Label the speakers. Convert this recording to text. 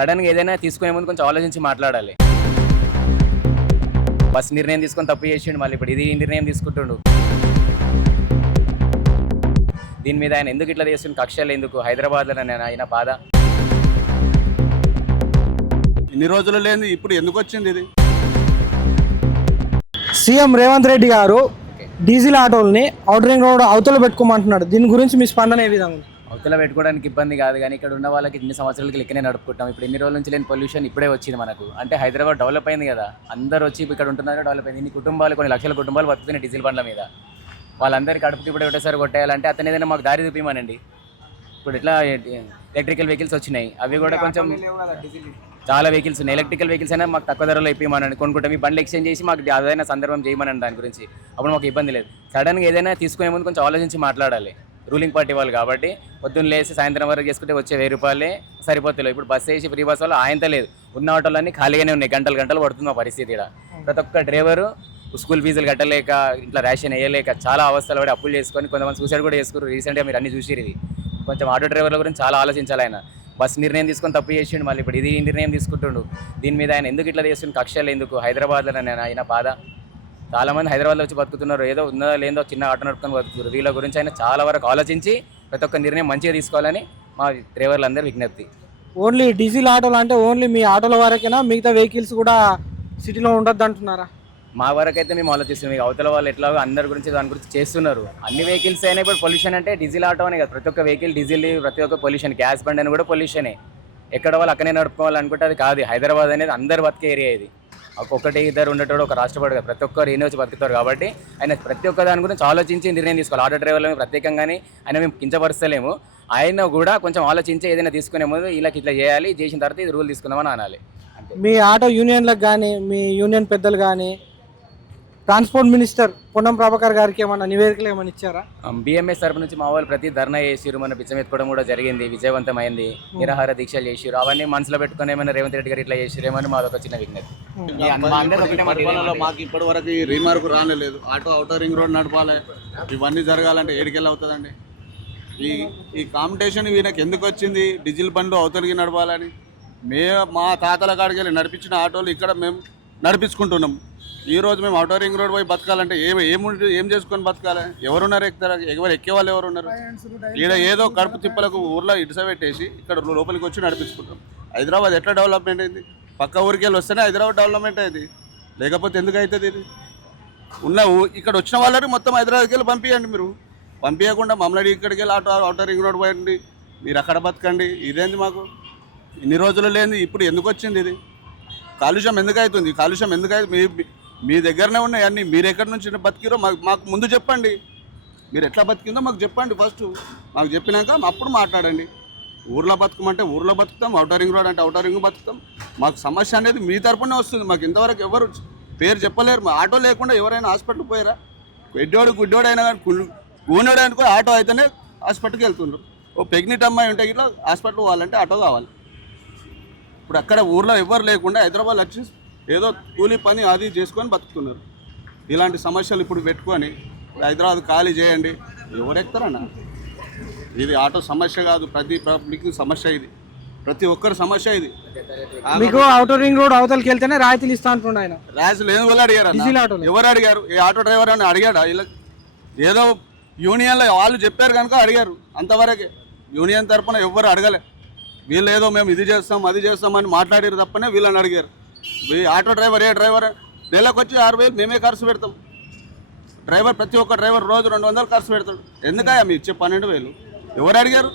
Speaker 1: సడన్గా ఏదైనా తీసుకునే ముందు కొంచెం ఆలోచించి మాట్లాడాలి. బస్ నిర్ణయం తీసుకొని తప్పు చేసిండు మళ్ళీ ఇప్పుడు ఇది నిర్ణయం తీసుకుంటుండు. దీని మీద ఆయన ఎందుకు ఇట్లా చేస్తుండు? కక్షలు ఎందుకు? హైదరాబాద్లో ఆయన బాధ.
Speaker 2: ఇన్ని రోజులు లేని ఇప్పుడు ఎందుకు వచ్చింది ఇది?
Speaker 3: సీఎం రేవంత్ రెడ్డి గారు డీజిల్ ఆటోల్ని అవుటర్ రింగ్ రోడ్ అవతల పెట్టుకోమంటున్నాడు. దీని గురించి మీ స్పందన ఏ విధంగా ఉంది?
Speaker 1: అవతల పెట్టుకోవడానికి ఇబ్బంది కాదు కానీ ఇక్కడ ఉన్న వాళ్ళకి ఇన్ని సంవత్సరాలకి లెక్కనే నడుపుకుంటాం ఇప్పుడు ఎన్ని రోజుల నుంచి లేని పొల్యూషన్ ఇప్పుడే వచ్చింది మనకు. అంటే హైదరాబాద్ డెవలప్ అయింది కదా. అందరూ వచ్చి ఇక్కడ ఉంటున్నారు డెవలప్ అయింది. ఇన్ని కుటుంబాలు కొన్ని లక్షల కుటుంబాలు బతుకుతున్నాయి డీజిల్ బండ్ల మీద. వాళ్ళందరికీ కడుపుకి ఇప్పుడు ఒకటేసారి కొట్టేయాలంటే అతను ఏదైనా మాకు దారి చూపిమనండి. ఇప్పుడు ఇట్లా ఎలక్ట్రికల్ వెహికల్స్ వచ్చినాయి. అవి కూడా కొంచెం చాలా వెహికల్స్ ఉన్నాయి. ఎలక్ట్రికల్ వెహికల్స్ అయినా మాకు తక్కువ ధరలో ఇప్పిమనండి. కొనుక్కుంటాం. ఈ బండ్లు ఎక్స్చేంజ్ చేసి మాకు అదైనా సందర్భం చేయమనండి దాని గురించి. అప్పుడు మాకు ఇబ్బంది లేదు. సడన్గా ఏదైనా తీసుకునే ముందు కొంచెం ఆలోచించి మాట్లాడాలి. రూలింగ్ పార్టీ వాళ్ళు కాబట్టి పొద్దున్న లేసి సాయంత్రం వరకు చేసుకుంటే వచ్చే వెయ్యి రూపాయలే సరిపోతలేదు. ఇప్పుడు బస్సు వేసి ఫ్రీ బస్ వల్ల ఆయంత లేదు. ఉన్న ఆటోలన్నీ ఖాళీగానే ఉన్నాయి. గంటలు గంటలు పడుతుంది మా పరిస్థితి ఇక్కడ ప్రతి ఒక్క డ్రైవరు స్కూల్ ఫీజులు కట్టలేక ఇంట్లో రేషన్ వేయలేక చాలా అవస్థలు పడి అప్పులు చేసుకొని కొంతమంది సూసైడ్ కూడా చేసుకున్నారు రీసెంట్గా మీరు అన్ని చూసిరు ఇది. కొంచెం ఆటో డ్రైవర్ల గురించి చాలా ఆలోచించాలి ఆయన. బస్ నిర్ణయం తీసుకొని తప్పు చేసిండు మళ్ళీ ఇప్పుడు ఇది నిర్ణయం తీసుకుంటుండు. దీని మీద ఆయన ఎందుకు ఇట్లా చేస్తుండు? కక్షలు ఎందుకు? హైదరాబాద్లో ఆయన బాధ. చాలా మంది హైదరాబాద్లో వచ్చి బతుకుతున్నారు. ఏదో ఉన్నదో లేదో చిన్న ఆటో నడుపుకొని బతుకుతున్నారు. వీళ్ళ గురించి ఆయన చాలా వరకు ఆలోచించి ప్రతి ఒక్క నిర్ణయం మంచిగా తీసుకోవాలని మా డ్రైవర్లందరూ విజ్ఞప్తి.
Speaker 3: ఓన్లీ డీజిల్ ఆటోలు అంటే ఓన్లీ మీ ఆటోల వరకేనా? మిగతా వెహికల్స్ కూడా సిటీలో ఉండొద్దు అంటున్నారా
Speaker 1: మా వరకు అయితే మేము ఆలోచిస్తున్నాం. ఇక అవతల వాళ్ళు ఎట్లాగో అందరి గురించి దాని గురించి చేస్తున్నారు. అన్ని వెహికల్స్ అయినా ఇప్పుడు పొల్యూషన్ అంటే డీజిల్ ఆటో అనే కదా. ప్రతి ఒక్క వెహికల్ డీజిల్ ప్రతి ఒక్క పొల్యూషన్ గ్యాస్ బండ్ అని కూడా పొల్యూషనే. ఎక్కడ వాళ్ళు అక్కడే నడుపుకోవాలనుకుంటే అది కాదు. హైదరాబాద్ అనేది అందరు బతికే ఏరియా ఇది. ఒక్కొక్కటి ఇద్దరు ఉండేటోడు ఒక రాష్ట్రపతి కదా ప్రతి ఒక్కరు ఈయన వచ్చి బతుకుతారు కాబట్టి ఆయన ప్రతి ఒక్క దాని గురించి ఆలోచించి నిర్ణయం తీసుకోవాలి. ఆటో డ్రైవర్లను ప్రత్యేకంగానే ఆయన మేము కించపరుస్తలేము. ఆయన కూడా కొంచెం ఆలోచించి ఏదైనా తీసుకునే ముందు వీళ్ళకి ఇట్లా చేయాలి చేసిన తర్వాత ఇది రూల్ తీసుకుందామని అనాలి.
Speaker 3: మీ ఆటో యూనియన్లకు కానీ మీ యూనియన్ పెద్దలు కానీ ట్రాన్స్పోర్ట్ మినిస్టర్ పొన్నం ప్రభాకర్ గారికి ఏమన్నా నివేదికలు ఏమైనా ఇచ్చారా?
Speaker 1: బిఎంఎస్ తరపు నుంచి మా వాళ్ళు ప్రతి ధర్నా చేసిరు మన బిచ్చం ఎత్తుకోవడం కూడా జరిగింది విజయవంతమైంది నిరాహార దీక్షలు చేసిరు అవన్నీ మనసులో పెట్టుకుని ఏమైనా రేవంత్ రెడ్డి గారు ఇట్లా చేసిరేమని మాది ఒక చిన్న విజ్ఞప్తి.
Speaker 2: పరిపాలనలో మాకు ఇప్పటి వరకు ఈ రీమార్క్ రానేలేదు ఆటో అవుటర్ రింగ్ రోడ్ నడపాలి. ఇవన్నీ జరగాలంటే ఏడికెళ్ళి అవుతుందండి. ఈ ఈ కాంపిటీషన్ వీళ్ళకి ఎందుకు వచ్చింది? డీజిల్ బండ్లు అవతలికి నడపాలని. మే మా తాతల కాడికి వెళ్ళి నడిపించిన ఆటోలు ఇక్కడ మేము నడిపించుకుంటున్నాం. ఈ రోజు మేము అవుటర్ రింగ్ రోడ్ పోయి బతకాలంటే ఏం ఏముండి ఏం చేసుకొని బతకాలి? ఎవరున్నారు ఎక్కుతారు ఎవరు ఎక్కే వాళ్ళు ఎవరు ఉన్నారు ఈడ ఏదో కడుపు తిప్పలకు ఊర్లో ఇటుస పెట్టేసి ఇక్కడ లోపలికి వచ్చి నడిపించుకుంటాం హైదరాబాద్ ఎట్లా డెవలప్మెంట్ అయింది? పక్క ఊరికి వెళ్ళి వస్తేనే హైదరాబాద్ డెవలప్మెంట్ అయింది లేకపోతే ఎందుకు అవుతుంది ఇది? ఉన్న ఇక్కడ వచ్చిన వాళ్ళని మొత్తం హైదరాబాద్కి వెళ్ళి పంపించండి మీరు. పంపించకుండా మమ్మల్ని ఇక్కడికి వెళ్ళి ఆటో అవుటర్ రింగ్ రోడ్ పోయండి. మీరు అక్కడ బతకండి. ఇదేంది మాకు? ఇన్ని రోజులు లేని ఇప్పుడు ఎందుకు వచ్చింది ఇది? కాలుష్యం ఎందుకు అవుతుంది? కాలుష్యం ఎందుకు అవుతుంది? మీ మీ దగ్గరనే ఉన్నాయి అన్ని. మీరు ఎక్కడి నుంచి బతికిరో మాకు మాకు ముందు చెప్పండి. మీరు ఎట్లా బతికిందో మాకు చెప్పండి ఫస్ట్. మాకు చెప్పినాక అప్పుడు మాట్లాడండి. ఊర్లో బతుకమంటే ఊర్లో బతుకుతాం అవుటర్ రింగ్ రోడ్ అంటే అవుటర్ రింగ్ బతుకుతాం. మాకు సమస్య అనేది మీ తరపునే వస్తుంది. మాకు ఇంతవరకు ఎవరు పేరు చెప్పలేరు. మా ఆటో లేకుండా ఎవరైనా హాస్పిటల్ పోయారా? ఎడ్డోడు గుడ్డోడు అయినా కానీ గూనోడు అనుకో ఆటో అయితేనే హాస్పిటల్కి వెళ్తుండ్రు. ఓ ప్రెగ్నెంట్ అమ్మాయి ఉంటే ఇట్లా హాస్పిటల్ పోవాలంటే ఆటో కావాలి. ఇప్పుడు అక్కడ ఊర్లో ఎవరు లేకుండా హైదరాబాద్ వచ్చి ఏదో కూలీ పని అది చేసుకొని బతుకుతున్నారు. ఇలాంటి సమస్యలు ఇప్పుడు పెట్టుకొని హైదరాబాద్ ఖాళీ చేయండి. ఎవరు ఇది ఆటో సమస్య కాదు ప్రతి పబ్లిక్ సమస్య ఇది. ప్రతి ఒక్కరి సమస్య ఇది.
Speaker 3: మీకు అవుటర్ రింగ్ రోడ్ అవతలకి వెళ్తేనే రాయితీలు ఇస్తా అంటుండే ఆయన.
Speaker 2: రాజు లేని వాళ్ళు అడిగారు.
Speaker 3: డీజిల్ ఆటోలు.
Speaker 2: ఎవరు అడిగారు? ఈ ఆటో డ్రైవర్ అని అడిగాడా? ఇలా ఏదో యూనియన్లో వాళ్ళు చెప్పారు కనుక అడిగారు. అంతవరకే యూనియన్ తరపున ఎవ్వరు అడగలే. వీళ్ళు ఏదో మేము ఇది చేస్తాం అది చేస్తాం అని మాట్లాడారు తప్పనే వీళ్ళని అడిగారు. ఈ ఆటో డ్రైవర్ ఏ డ్రైవర్? నెలకు వచ్చి ఆరు వేలు మేమే ఖర్చు పెడతాం. డ్రైవర్ ప్రతి ఒక్క డ్రైవర్ రోజు రెండు వందలు ఖర్చు పెడతాడు. ఎందుకయ్యా మీ ఇచ్చే పన్నెండు వేలు? ఎవరు అడిగారు?